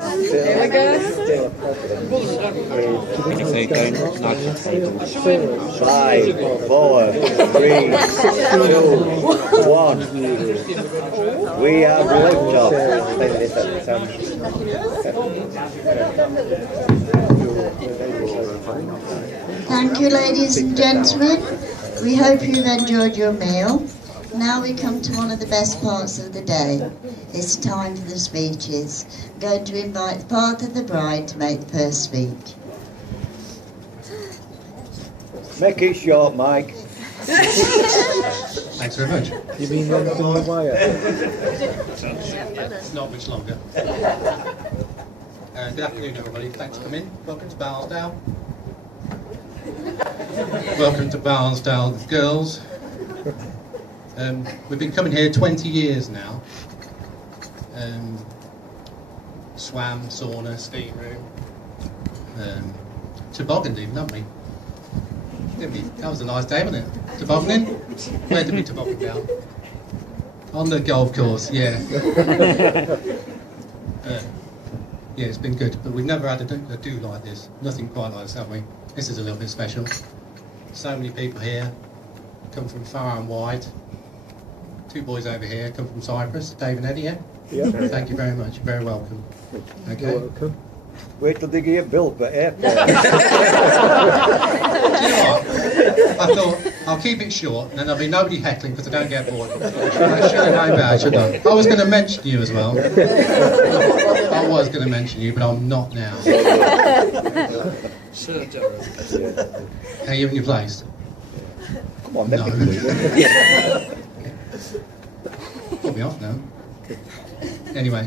There we go. 5, 4, 3, 2, 1. We have liftoff. Thank you, ladies and gentlemen. We hope you've enjoyed your meal. Now we come to one of the best parts of the day. It's time for the speeches. I'm going to invite the part of the bride to make the first speech. Make it short, Mike. Thanks very much. You mean on the wire? Not much longer. Good afternoon, everybody. Thanks for coming. Welcome to Barnsdale. Welcome to Barnsdale girls. We've been coming here 20 years now. Swam, sauna, steam room. Tobogganed even, haven't we? Didn't we? That was a nice day, wasn't it? Tobogganing? Where did we toboggan down? On the golf course, yeah. Yeah, it's been good, but we've never had a do like this. Nothing quite like this, have we? This is a little bit special. So many people here, come from far and wide. 2 boys over here come from Cyprus, Dave and Eddie, yeah? Yeah. Thank you very much, you're very welcome. Okay. You're welcome. Wait till they get built for airport. Do you know what? I thought, I'll keep it short, and then there'll be nobody heckling because I don't get bored. I should have known better, should I? I was going to mention you as well. I was going to mention you, but I'm not now. Are you in your place? Come on, No. let me Put me off now. Anyway.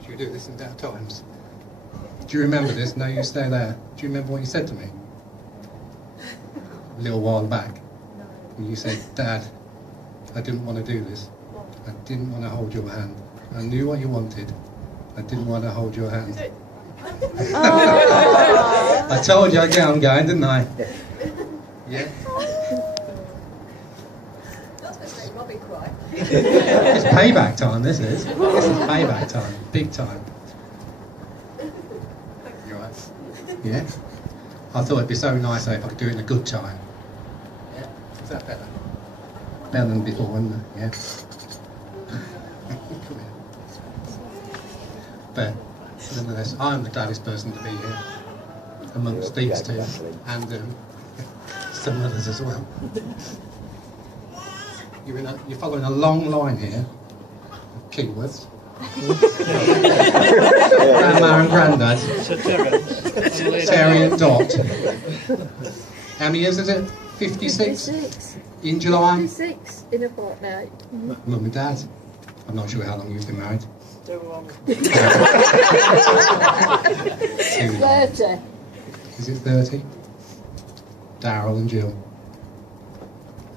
Should we do this in Down Times? Do you remember this? No, you stay there. Do you remember what you said to me? A little while back. And you said, Dad, I didn't want to do this. I didn't want to hold your hand. I knew what you wanted. I didn't want to hold your hand. I told you I'd get on going, didn't I? Yeah? It's payback time, this is. This is payback time. Big time. You alright? Yeah? I thought it'd be so nice if I could do it in a good time. Yeah? Is that better? Better than before, isn't it? Yeah? Come here. But, nonetheless, I'm the gladdest person to be here. Amongst these two. And some others as well. You're following a long line here of Kingworths. Grandma and Grandad. Terry and Dot. How many years is it? 56? 56. In July? 56 in a fortnight. Mum and Dad. I'm not sure how long you've been married. Too long. Too long. 30. Is it 30? Darryl and Jill.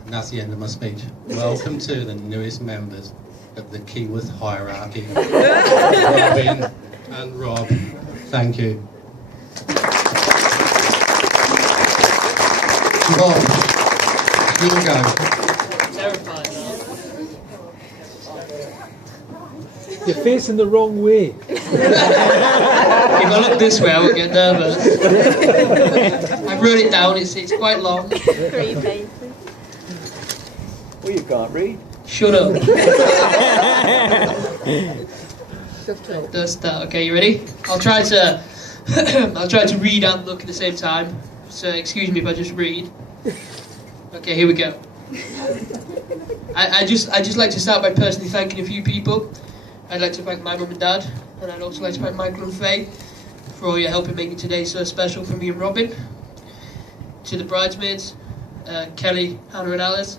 And that's the end of my speech. Welcome to the newest members of the Keyworth hierarchy. Robin and Rob. Thank you. Rob, you'll go. Terrified now. You're facing the wrong way. If I look this way, I won't get nervous. I've wrote it down, it's quite long. 3 pages. Well, you can't read. Shut up. Does start. Okay, you ready? I'll try to read and look at the same time. So excuse me if I just read. Okay, here we go. I just like to start by personally thanking a few people. I'd like to thank my mum and dad, and I'd also like to thank Michael and Faye for all your help in making today so special for me and Robin. To the bridesmaids, Kelly, Hannah and Alice,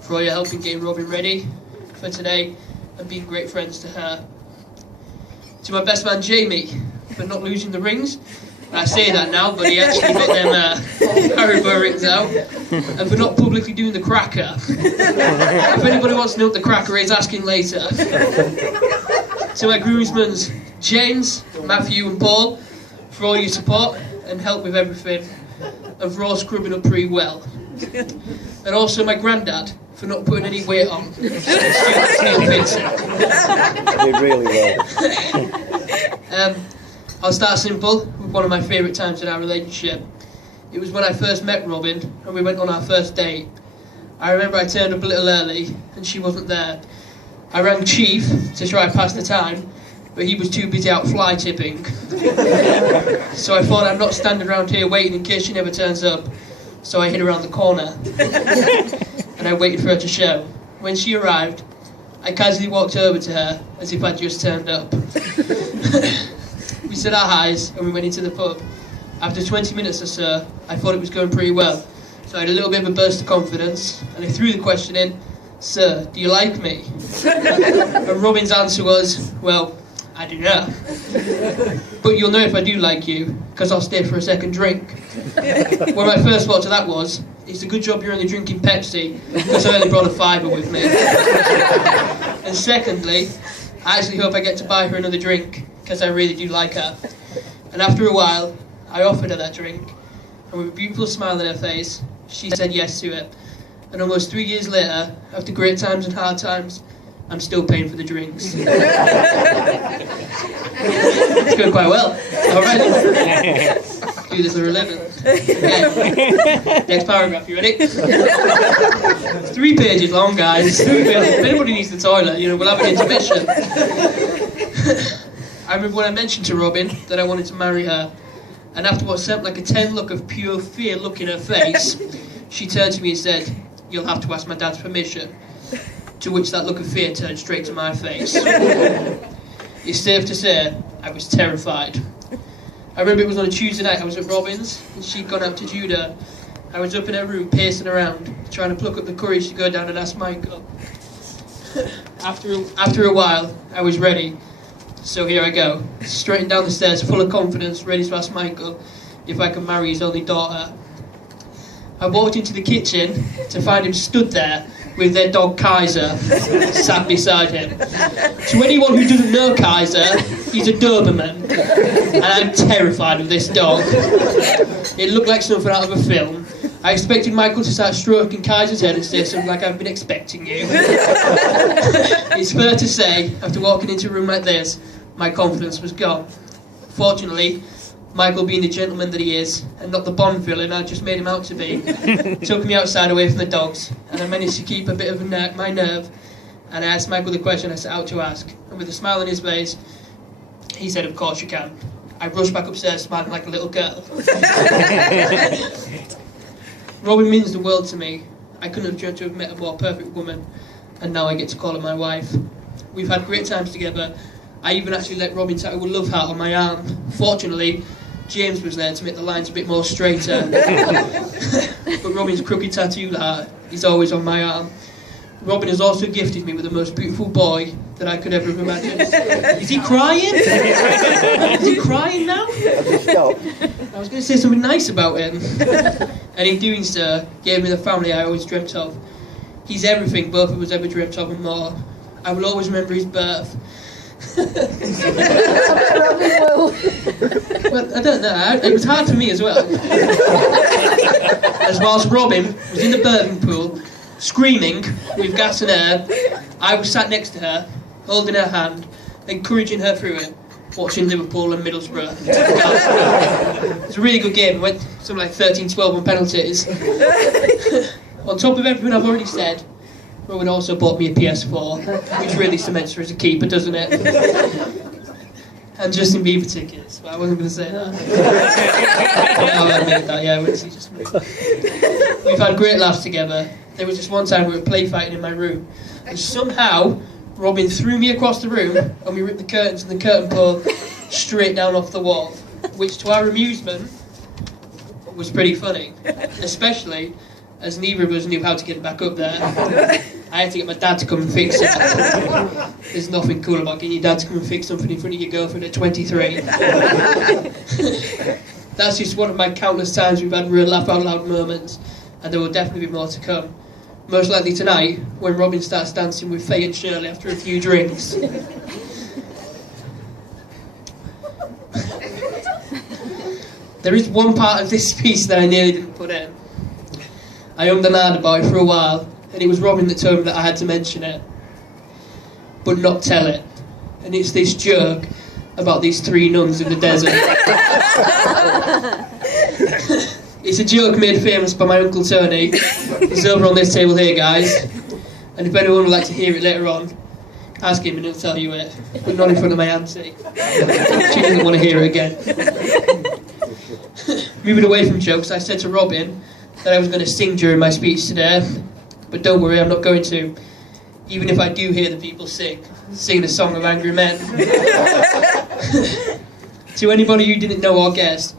for all your help in getting Robin ready for today and being great friends to her. To my best man Jamie for not losing the rings. I say that now, but he actually got them Haribo rings out. And for not publicly doing the cracker. If anybody wants to know what the cracker is, ask him later. To my groomsmen James, Matthew and Paul for all your support and help with everything. And for all scrubbing up pretty well. And also my granddad for not putting any weight on. They really will. I'll start simple with one of my favourite times in our relationship. It was when I first met Robin and we went on our first date. I remember I turned up a little early and she wasn't there. I rang Chief to try and pass the time, but he was too busy out fly tipping. So I thought I'm not standing around here waiting in case she never turns up. So I hid around the corner and I waited for her to show. When she arrived, I casually walked over to her as if I'd just turned up. We said our highs and we went into the pub. After 20 minutes or so, I thought it was going pretty well. So I had a little bit of a burst of confidence and I threw the question in, "Sir, do you like me?" And Robin's answer was, "Well, I do know. But you'll know if I do like you, because I'll stay for a second drink." Well, my first thought to that was, it's a good job you're only drinking Pepsi, because I only brought a fiver with me. And secondly, I actually hope I get to buy her another drink, because I really do like her. And after a while, I offered her that drink, and with a beautiful smile on her face, she said yes to it. And almost 3 years later, after great times and hard times, I'm still paying for the drinks. It's going quite well. All right. Do this for a living. Okay. Next paragraph, you ready? It's 3 pages long, guys. 3 pages. If anybody needs the toilet, we'll have an intermission. I remember when I mentioned to Robin that I wanted to marry her, and after what seemed like a 10 look of pure fear look in her face, she turned to me and said, "You'll have to ask my dad's permission." To which that look of fear turned straight to my face. It's safe to say, I was terrified. I remember it was on a Tuesday night, I was at Robin's, and she'd gone out to Judah. I was up in her room, pacing around, trying to pluck up the courage to go down and ask Michael. After a while, I was ready. So here I go, straight down the stairs, full of confidence, ready to ask Michael if I could marry his only daughter. I walked into the kitchen to find him stood there with their dog Kaiser sat beside him. To anyone who doesn't know Kaiser, he's a Doberman, and I'm terrified of this dog. It looked like something out of a film. I expected Michael to start stroking Kaiser's head and say something like, "I've been expecting you." It's fair to say, after walking into a room like this, my confidence was gone. Fortunately, Michael, being the gentleman that he is, and not the Bond villain I just made him out to be, took me outside away from the dogs, and I managed to keep a bit of my nerve, and I asked Michael the question I set out to ask, and with a smile on his face, he said, "Of course you can." I rushed back upstairs smiling like a little girl. Robin means the world to me. I couldn't have dreamt to have met a more perfect woman, and now I get to call her my wife. We've had great times together. I even actually let Robin tattoo a love heart on my arm. Fortunately, James was there to make the lines a bit more straighter. But Robin's crooked tattoo heart is always on my arm. Robin has also gifted me with the most beautiful boy that I could ever have imagined. Is he crying? Is he crying now? I was going to say something nice about him. And in doing so, gave me the family I always dreamt of. He's everything both of us ever dreamt of and more. I will always remember his birth. Well, I don't know, it was hard for me as well. As whilst Robin was in the birthing pool, screaming with gas and air, I was sat next to her, holding her hand, encouraging her through it, watching Liverpool and Middlesbrough. It was a really good game, went something like 13-12 on penalties. On top of everything I've already said, Robin also bought me a PS4, which really cements her as a keeper, doesn't it? And Justin Bieber tickets, but I wasn't going to say that. No, I admit that, yeah, we've had great laughs together. There was just one time we were play fighting in my room, and somehow Robin threw me across the room, and we ripped the curtains and the curtain pole straight down off the wall, which to our amusement was pretty funny, especially as neither of us knew how to get back up there. I had to get my dad to come and fix it. There's nothing cool about getting your dad to come and fix something in front of your girlfriend at 23. That's just one of my countless times we've had real laugh out loud moments, and there will definitely be more to come. Most likely tonight, when Robin starts dancing with Faye and Shirley after a few drinks. There is one part of this piece that I nearly didn't put in. I ummed and ahed about it for a while, and it was Robin that told me that I had to mention it, but not tell it. And it's this joke about these 3 nuns in the desert. It's a joke made famous by my Uncle Tony. It's over on this table here, guys. And if anyone would like to hear it later on, ask him and he'll tell you it. But not in front of my auntie. She doesn't want to hear it again. Moving away from jokes, I said to Robin that I was going to sing during my speech today. But don't worry, I'm not going to. Even if I do hear the people sing the song of angry men. To anybody who didn't know or guessed,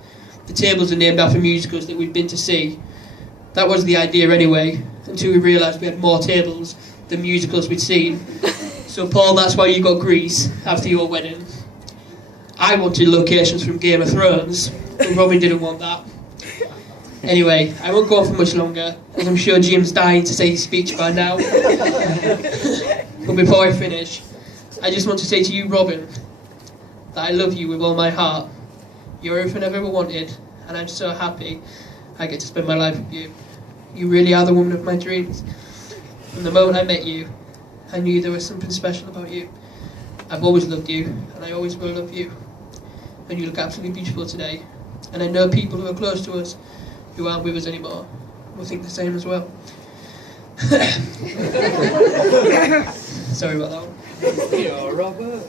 the tables are named after musicals that we've been to see. That was the idea anyway, until we realised we had more tables than musicals we'd seen. So Paul, that's why you got Grease after your wedding. I wanted locations from Game of Thrones, but Robin didn't want that. Anyway, I won't go on for much longer, as I'm sure Jim's dying to say his speech by now. But before I finish, I just want to say to you, Robin, that I love you with all my heart. You're everything I've ever wanted, and I'm so happy I get to spend my life with you. You really are the woman of my dreams. From the moment I met you, I knew there was something special about you. I've always loved you, and I always will love you. And you look absolutely beautiful today. And I know people who are close to us, who aren't with us anymore, will think the same as well. Sorry about that one. You're Robert.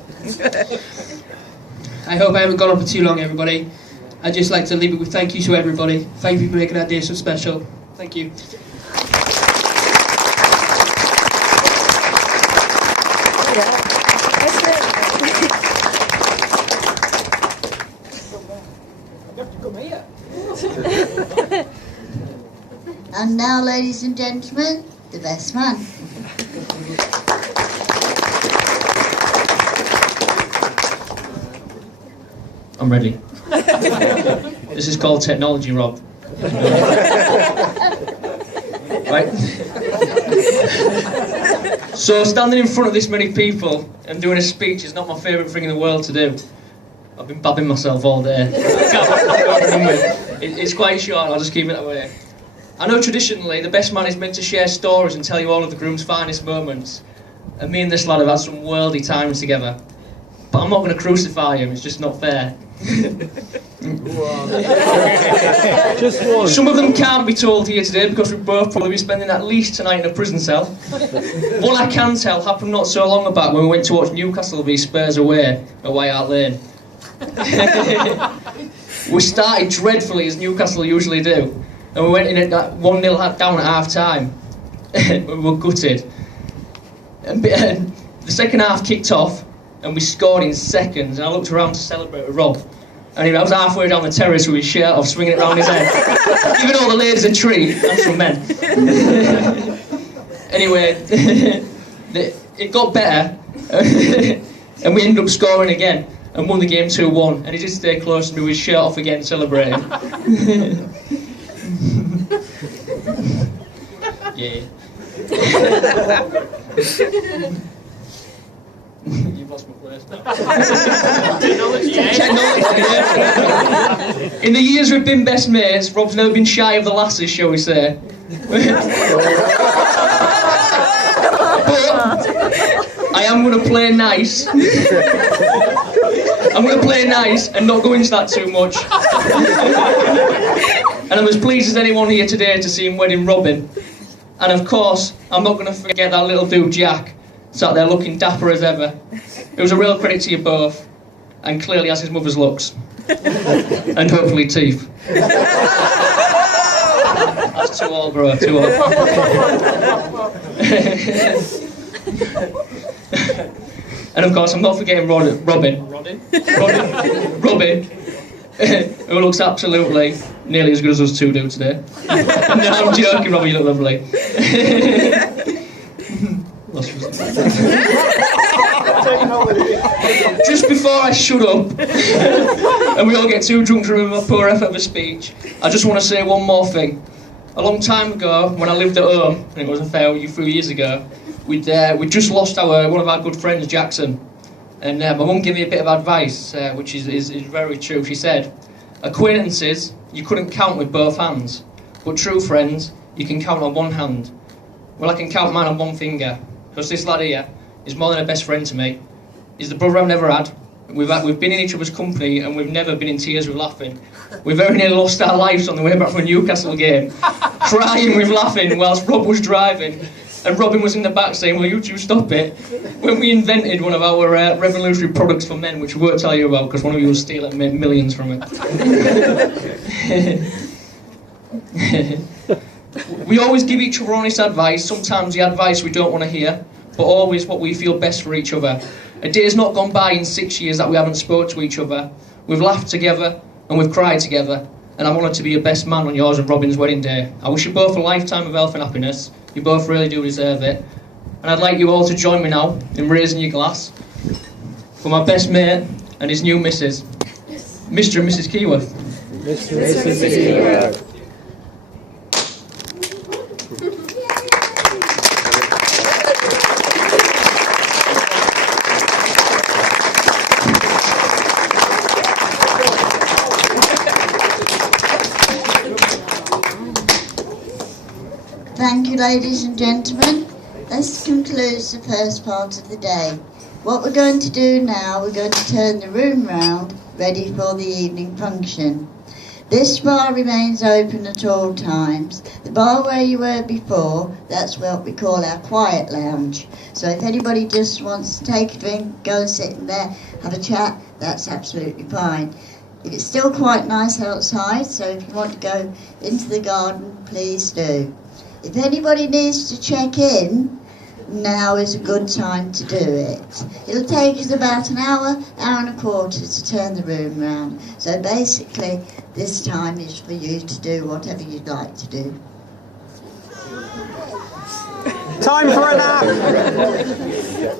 I hope I haven't gone on for too long, everybody. I'd just like to leave it with thank you to everybody. Thank you for making our day so special. Thank you. And now, ladies and gentlemen, the best man. I'm ready. This is called technology, Rob. Right? So standing in front of this many people and doing a speech is not my favourite thing in the world to do. I've been babbing myself all day. It's quite short, I'll just keep it that way. I know traditionally the best man is meant to share stories and tell you all of the groom's finest moments. And me and this lad have had some worldy times together. But I'm not going to crucify him, it's just not fair. Just one. Some of them can't be told here today because we'll both probably be spending at least tonight in a prison cell. One I can tell happened not so long back when we went to watch Newcastle v Spurs away at White Hart Lane. We started dreadfully, as Newcastle usually do, and we went in at 1-0 down at half time. We were gutted. And the second half kicked off and we scored in seconds, and I looked around to celebrate with Rob. And I was halfway down the terrace with his shirt off, swinging it round his head, giving all the ladies a treat, and some men. Anyway, it got better, and we ended up scoring again, and won the game 2-1, and he did stay close to me with his shirt off again, celebrating. Yeah. You've lost my place now. Technology, yeah. In the years we've been best mates, Rob's never been shy of the lasses, shall we say. But I am going to play nice. I'm going to play nice and not go into that too much. And I'm as pleased as anyone here today to see him wedding Robin. And of course, I'm not going to forget that little dude Jack, sat there looking dapper as ever. It was a real credit to you both, and clearly has his mother's looks. And hopefully teeth. That's 2 all, bro, 2 all. And of course, I'm not forgetting Robin, who looks absolutely nearly as good as us two do today. No, I'm joking, Robin, you look lovely. Just before I shut up and we all get too drunk to remember my poor effort of a speech, I just want to say one more thing. A long time ago, when I lived at home, and it was a few years ago, we'd just lost one of our good friends, Jackson. And my mum gave me a bit of advice, which is very true. She said, acquaintances, you couldn't count with both hands, but true friends, you can count on one hand. Well, I can count mine on one finger, because this lad here is more than a best friend to me. He's the brother I've never had, We've been in each other's company and we've never been in tears with laughing. We very nearly lost our lives on the way back from a Newcastle game, crying with laughing whilst Rob was driving. And Robin was in the back saying, "Will you two stop it?" When we invented one of our revolutionary products for men, which we won't tell you about because one of you will steal it and make millions from it. We always give each other honest advice, sometimes the advice we don't want to hear, but always what we feel best for each other. A day's not gone by in 6 years that we haven't spoke to each other. We've laughed together and we've cried together, and I'm honoured to be your best man on yours and Robin's wedding day. I wish you both a lifetime of health and happiness. You both really do deserve it. And I'd like you all to join me now in raising your glass for my best mate and his new missus, Mr. and Mrs. Keyworth. Mr. and Mrs. Keyworth. Thank you, ladies and gentlemen. This concludes the first part of the day. What we're going to do now, we're going to turn the room round, ready for the evening function. This bar remains open at all times. The bar where you were before, that's what we call our quiet lounge. So if anybody just wants to take a drink, go and sit in there, have a chat, that's absolutely fine. It's still quite nice outside, so if you want to go into the garden, please do. If anybody needs to check in, now is a good time to do it. It'll take us about an hour, hour and a quarter to turn the room round. So basically, this time is for you to do whatever you'd like to do. Time for a nap!